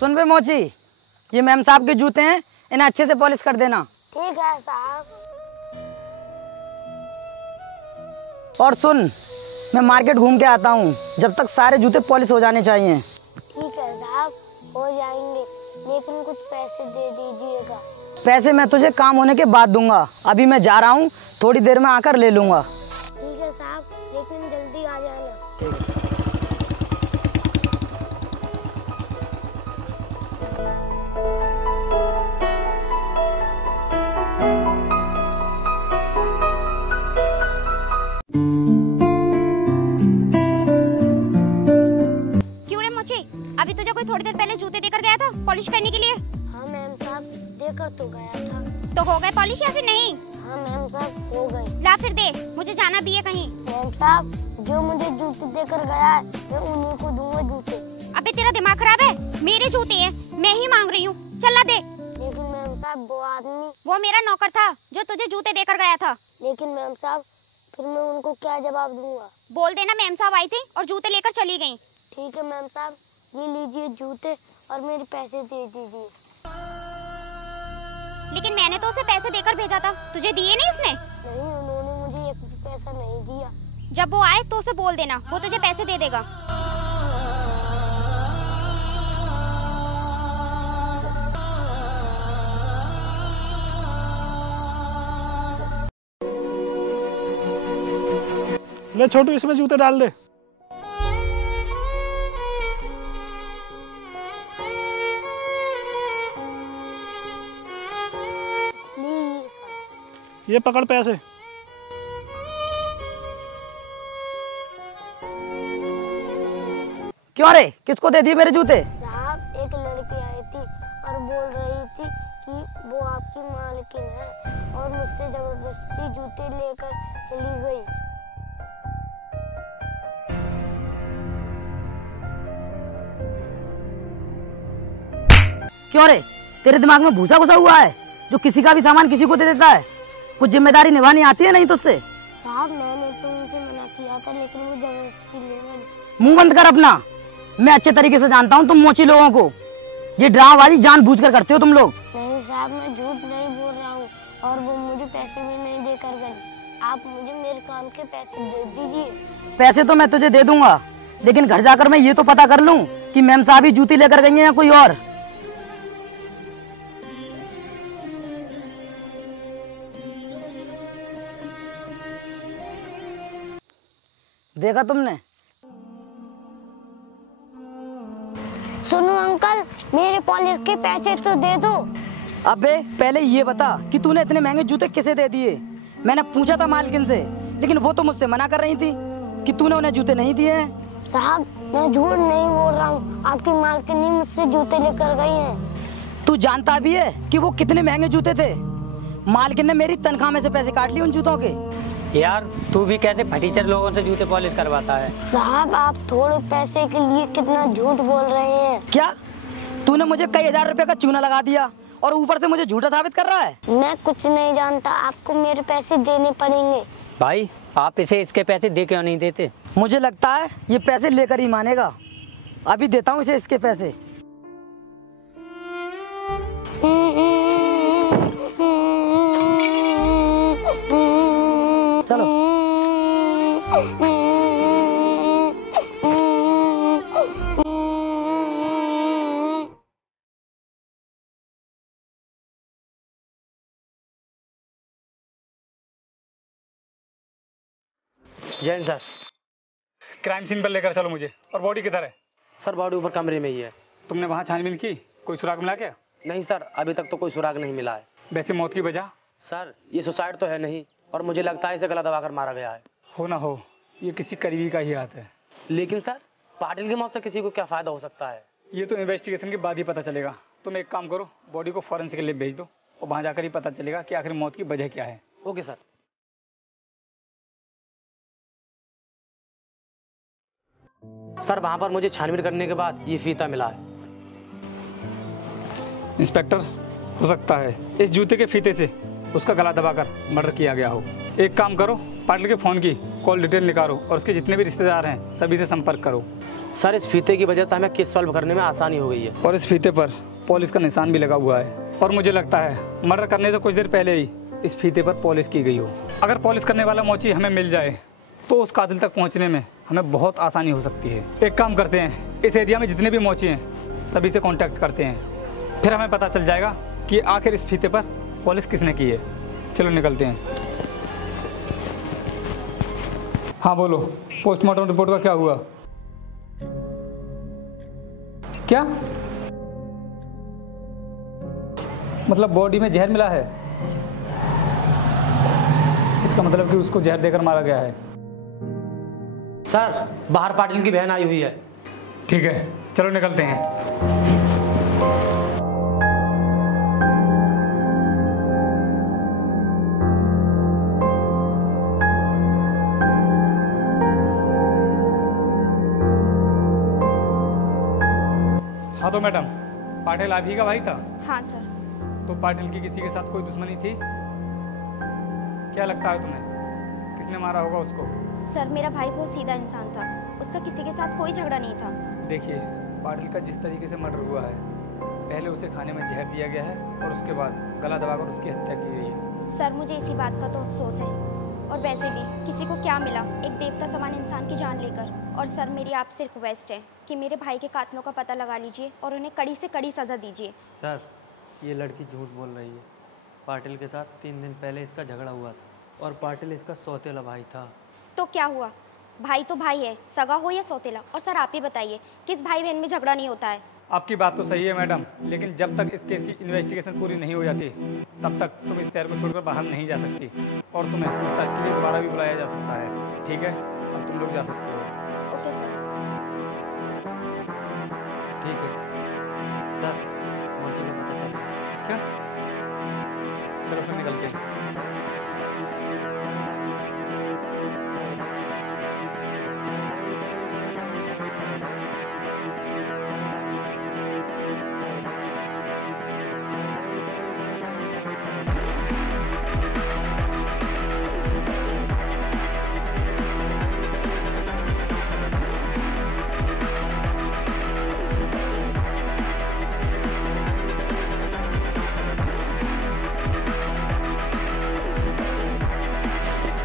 सुन बे मोची, ये मैम साहब के जूते हैं, इन्हें अच्छे से पॉलिश कर देना। ठीक है साहब। और सुन, मैं मार्केट घूम के आता हूँ, जब तक सारे जूते पॉलिश हो जाने चाहिए। ठीक है साहब, हो जाएंगे, लेकिन कुछ पैसे दे दीजिएगा। पैसे मैं तुझे काम होने के बाद दूंगा, अभी मैं जा रहा हूँ, थोड़ी देर में आकर ले लूंगा। ठीक है साहब, लेकिन जल्दी आ जाना। क्यों रे मोची, अभी तुझे कोई थोड़ी देर पहले जूते देकर गया था पॉलिश करने के लिए? हाँ मैम साहब, देकर तो गया था। तो हो गए पॉलिश या फिर नहीं? हाँ मैम साहब, हो गए। ला फिर दे, मुझे जाना भी है कहीं। मैम साहब, जो मुझे जूते देकर गया है, मैं उन्हीं को दूंगा जूते। अबे तेरा दिमाग खराब है? मेरे जूते हैं, मैं ही मांग रही हूँ, चल ला दे। लेकिन मैम साहब, वो आदमी। वो मेरा नौकर था जो तुझे जूते देकर गया था। लेकिन मैम साहब, फिर मैं उनको क्या जवाब दूंगा? बोल देना मैम साहब आई थी और जूते लेकर चली गयी। ठीक है मैम साहब, ये लीजिए जूते और मेरे पैसे दे दीजिए। लेकिन मैंने तो उसे पैसे देकर भेजा था, तुझे दिए नहीं उसने? नहीं, उन्होंने मुझे एक भी पैसा नहीं दिया। जब वो आए तो उसे बोल देना, वो तुझे पैसे दे देगा। ले छोटू, इसमें जूते डाल दे। ये पकड़ पैसे। क्यों रे, किसको दे दिए मेरे जूते? साहब, एक लड़की आई थी और बोल रही थी कि वो आपकी मालकिन है और मुझसे जबरदस्ती जूते लेकर चली गई। क्यों रे, तेरे दिमाग में भूसा घुसा हुआ है जो किसी का भी सामान किसी को दे देता है? कुछ जिम्मेदारी निभानी आती है नहीं तुझसे? साहब, मैंने तो उनसे मना किया था, लेकिन वो जबरदस्ती ले गई। मुंह बंद कर अपना। मैं अच्छे तरीके से जानता हूँ तुम मोची लोगों को, ये ड्रामाबाजी जानबूझकर करते हो तुम लोग। नहीं साहब, मैं झूठ नहीं बोल रहा हूँ और वो मुझे पैसे भी नहीं देकर गई। आप मुझे मेरे काम के पैसे दे दीजिए। पैसे तो मैं तुझे दे दूंगा, लेकिन घर जाकर मैं ये तो पता कर लूँ कि मैम साहब ही जूती लेकर गई है या कोई और। देखा तुमने? सुनो अंकल, मेरे पॉलिश के पैसे तो दे दो। अबे पहले ये बता कि तूने इतने महंगे जूते किसे दे दिए? मैंने पूछा था मालकिन से, लेकिन वो तो मुझसे मना कर रही थी कि तूने उन्हें जूते नहीं दिए हैं। साहब, मैं झूठ नहीं बोल रहा हूँ, आपकी मालकिन ही मुझसे जूते लेकर गई हैं। तू जानता भी है कि वो कितने महंगे जूते थे? मालकिन ने मेरी तनख्वाह में से पैसे काट लिए उन जूतों के। यार तू भी कैसे फटीचर लोगों से जूते पॉलिश करवाता है? साहब, आप थोड़े पैसे के लिए कितना झूठ बोल रहे हैं। क्या तूने मुझे कई हजार रुपए का चूना लगा दिया और ऊपर से मुझे झूठा साबित कर रहा है? मैं कुछ नहीं जानता, आपको मेरे पैसे देने पड़ेंगे। भाई, आप इसे इसके पैसे दे क्यों नहीं देते? मुझे लगता है ये पैसे लेकर ही मानेगा। अभी देता हूँ इसे इसके पैसे। चलो। जैन सर, क्राइम सीन पर लेकर चलो मुझे। और बॉडी किधर है? सर बॉडी ऊपर कमरे में ही है। तुमने वहाँ छानबीन की? कोई सुराग मिला क्या? नहीं सर, अभी तक तो कोई सुराग नहीं मिला है। वैसे मौत की वजह? सर ये सुसाइड तो है नहीं, और मुझे लगता है इसे गला दबाकर मारा गया है। हो ना हो, ये किसी करीबी का ही हाथ है। लेकिन सर, पाटिल की मौत से किसी को क्या फायदा हो सकता है? ये तो इन्वेस्टिगेशन के बाद ही पता चलेगा। तुम एक काम करो, बॉडी को फॉरेंसिक के लिए भेज दो और वहाँ जाकर ही पता चलेगा कि आखिर मौत की वजह क्या है। Okay sir. सर वहाँ पर मुझे छानबीन करने के बाद ये फीता मिला है। इंस्पेक्टर, हो सकता है इस जूते के फीते से उसका गला दबाकर मर्डर किया गया हो। एक काम करो, पाटिल के फ़ोन की कॉल डिटेल निकालो और उसके जितने भी रिश्तेदार हैं सभी से संपर्क करो। सर इस फीते की वजह से हमें केस सॉल्व करने में आसानी हो गई है। और इस फीते पर पुलिस का निशान भी लगा हुआ है। और मुझे लगता है मर्डर करने से कुछ देर पहले ही इस फीते पर पॉलिश की गई हो। अगर पॉलिश करने वाला मोची हमें मिल जाए तो उस कातिल तक पहुंचने में हमें बहुत आसानी हो सकती है। एक काम करते हैं, इस एरिया में जितने भी मोची हैं सभी से कांटेक्ट करते हैं, फिर हमें पता चल जाएगा कि आखिर इस फीते पर पॉलिश किसने की है। चलो निकलते हैं। हाँ बोलो, पोस्टमार्टम रिपोर्ट का क्या हुआ? क्या मतलब बॉडी में जहर मिला है? इसका मतलब कि उसको जहर देकर मारा गया है। सर बाहर पाटिल की बहन आई हुई है। ठीक है, चलो निकलते हैं। हाँ तो मैडम, पाटिल आप ही का भाई था? हाँ सर। तो पाटिल की किसी के साथ कोई दुश्मनी थी? क्या लगता है तुम्हें, किसने मारा होगा उसको? सर मेरा भाई बहुत सीधा इंसान था, उसका किसी के साथ कोई झगड़ा नहीं था। देखिए, पाटिल का जिस तरीके से मर्डर हुआ है, पहले उसे खाने में जहर दिया गया है और उसके बाद गला दबाकर उसकी हत्या की गई है। सर मुझे इसी बात का तो अफसोस है। और वैसे भी किसी को क्या मिला एक देवता समान इंसान की जान लेकर। और सर मेरी आपसे रिक्वेस्ट है कि मेरे भाई के कातलों का पता लगा लीजिए और उन्हें कड़ी से कड़ी सज़ा दीजिए। सर ये लड़की झूठ बोल रही है। पाटिल के साथ 3 दिन पहले इसका झगड़ा हुआ था और पाटिल इसका सौतेला भाई था। तो क्या हुआ, भाई तो भाई है, सगा हो या सौतेला। और सर आप ही बताइए, किस भाई बहन में झगड़ा नहीं होता है? आपकी बात तो सही है मैडम, लेकिन जब तक इस केस की इन्वेस्टिगेशन पूरी नहीं हो जाती तब तक तुम इस शहर को छोड़कर बाहर नहीं जा सकती और तुम्हें पूछताछ के लिए दोबारा भी बुलाया जा सकता है। ठीक है, अब तुम लोग जा सकते हो। Okay sir. ठीक है सर, मोची का पता चल गया। क्या? चलो फिर निकलते हैं।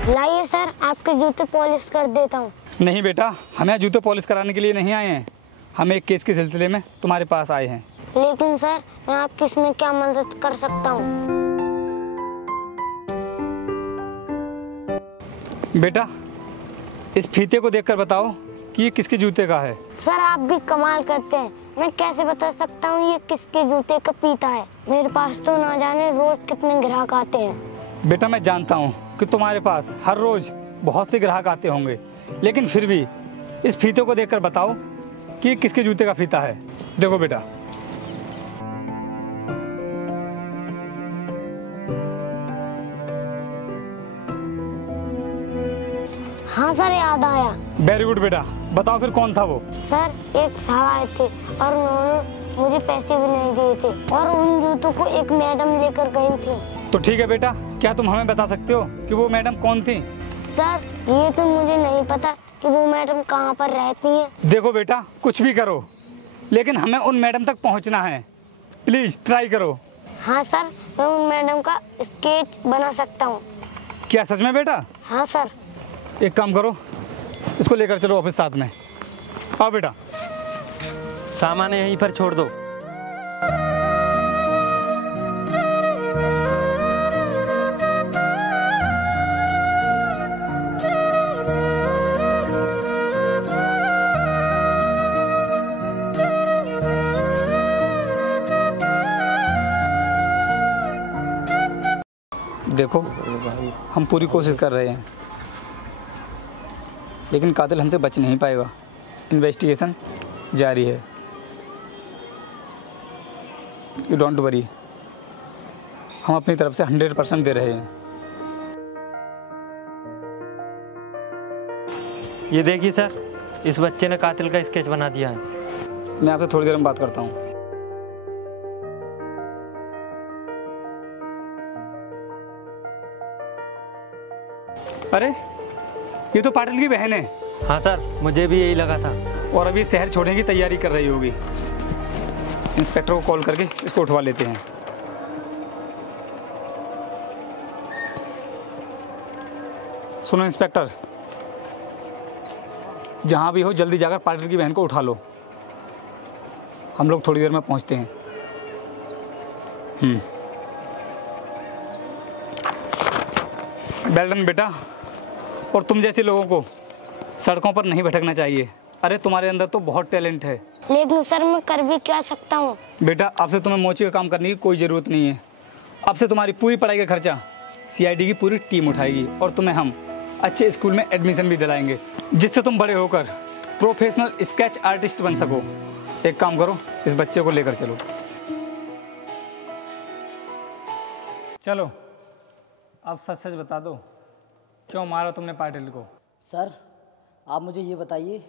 लाइए सर, आपके जूते पॉलिश कर देता हूँ। नहीं बेटा, हम यहाँ जूते पॉलिश कराने के लिए नहीं आए हैं, हम एक केस के सिलसिले में तुम्हारे पास आए हैं। लेकिन सर मैं आपकी इसमें क्या मदद कर सकता हूँ? बेटा इस फीते को देखकर बताओ कि ये किसके जूते का है। सर आप भी कमाल करते हैं, मैं कैसे बता सकता हूँ ये किसके जूते का फीता है? मेरे पास तो ना जाने रोज कितने ग्राहक आते हैं। बेटा मैं जानता हूँ कि तुम्हारे पास हर रोज बहुत से ग्राहक आते होंगे, लेकिन फिर भी इस फीते को देखकर बताओ कि ये किसके जूते का फीता है। देखो बेटा, हाँ सर याद आया। वेरी गुड बेटा, बताओ फिर कौन था वो? सर एक साहब आए थे और उन्होंने मुझे पैसे भी नहीं दिए थे और उन जूतों को एक मैडम लेकर गई थी। तो ठीक है बेटा, क्या तुम हमें बता सकते हो कि वो मैडम कौन थी? सर ये तो मुझे नहीं पता कि वो मैडम कहाँ पर रहती हैं। देखो बेटा, कुछ भी करो लेकिन हमें उन मैडम तक पहुंचना है, प्लीज ट्राई करो। हाँ सर, मैं उन मैडम का स्केच बना सकता हूँ। क्या सच में बेटा? हाँ सर। एक काम करो, इसको लेकर चलो ऑफिस साथ में। आओ बेटा। सामान यहीं पर छोड़ दो। देखो हम पूरी कोशिश कर रहे हैं लेकिन कातिल हमसे बच नहीं पाएगा। इन्वेस्टिगेशन जारी है। यू डोंट वरी, हम अपनी तरफ से 100% दे रहे हैं। ये देखिए सर, इस बच्चे ने कातिल का स्केच बना दिया है। मैं आपसे थोड़ी देर में बात करता हूँ। अरे ये तो पाटिल की बहन है। हाँ सर, मुझे भी यही लगा था। और अभी शहर छोड़ने की तैयारी कर रही होगी। इंस्पेक्टर को कॉल करके इसको उठवा लेते हैं। सुनो इंस्पेक्टर, जहाँ भी हो जल्दी जाकर पाटिल की बहन को उठा लो। हम लोग थोड़ी देर में पहुँचते हैं। वेल डन बेटा। और तुम जैसे लोगों को सड़कों पर नहीं भटकना चाहिए। अरे तुम्हारे अंदर तो बहुत टैलेंट है। लेकिन सर मैं कर भी क्या सकता हूँ? बेटा अब से तुम्हें मोची का काम करने की कोई ज़रूरत नहीं है। अब से तुम्हारी पूरी पढ़ाई का खर्चा सीआईडी की पूरी टीम उठाएगी और तुम्हें हम अच्छे स्कूल में एडमिशन भी दिलाएंगे, जिससे तुम बड़े होकर प्रोफेशनल स्केच आर्टिस्ट बन सको। एक काम करो, इस बच्चे को लेकर चलो। चलो अब सच सच बता दो, क्यों मारा तुमने पाटिल को? सर आप मुझे ये बताइए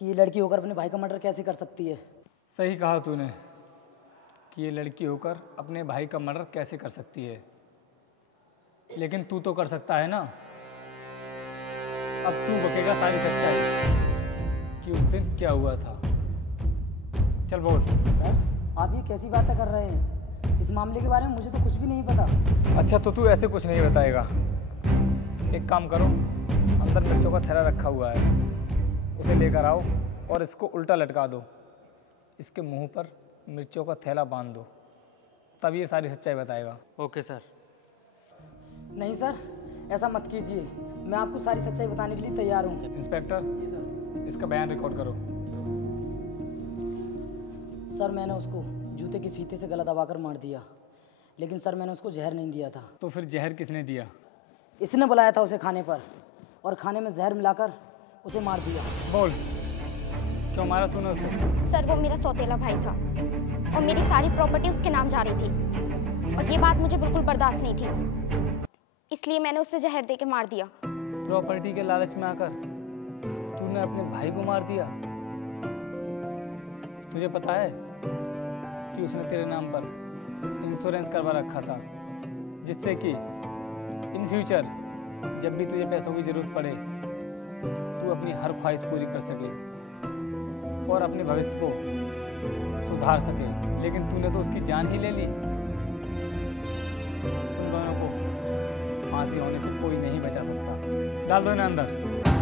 कि ये लड़की होकर अपने भाई का मर्डर कैसे कर सकती है? सही कहा तूने कि ये लड़की होकर अपने भाई का मर्डर कैसे कर सकती है, लेकिन तू तो कर सकता है ना। अब तू बकेगा सारी सच्चाई कि उस दिन क्या हुआ था। चल बोल। सर आप ये कैसी बातें कर रहे हैं? इस मामले के बारे में मुझे तो कुछ भी नहीं पता। अच्छा तो तू ऐसे कुछ नहीं बताएगा। एक काम करो, अंदर मिर्चों का थैला रखा हुआ है, उसे लेकर आओ और इसको उल्टा लटका दो। इसके मुंह पर मिर्चों का थैला बांध दो, तब ये सारी सच्चाई बताएगा। Okay sir. नहीं सर ऐसा मत कीजिए, मैं आपको सारी सच्चाई बताने के लिए तैयार हूँ। इंस्पेक्टर इसका बयान रिकॉर्ड करो। सर मैंने उसको जूते के फीते से गला दबाकर मार दिया, लेकिन सर मैंने उसको जहर नहीं दिया था। तो फिर जहर किसने दिया? इसने बुलाया था उसे खाने पर और खाने में जहर मिलाकर उसे मार दिया। बोल, क्यों मारा तूने उसे? सर वो मेरा सौतेला भाई था और मेरी सारी प्रॉपर्टी उसके नाम जा रही थी और ये बात मुझे बिल्कुल बर्दाश्त नहीं थी, इसलिए मैंने उसे जहर दे के मार दिया। प्रॉपर्टी के लालच में आकर तूने अपने भाई को मार दिया। तुझे पता है कि उसने तेरे नाम पर इंश्योरेंस करवा रखा था, जिससे कि इन फ्यूचर जब भी तुझे पैसों की ज़रूरत पड़े तू अपनी हर ख्वाहिश पूरी कर सके और अपने भविष्य को सुधार सके। लेकिन तूने तो उसकी जान ही ले ली। तुम दोनों को फांसी होने से कोई नहीं बचा सकता। डाल दो इन्हें अंदर।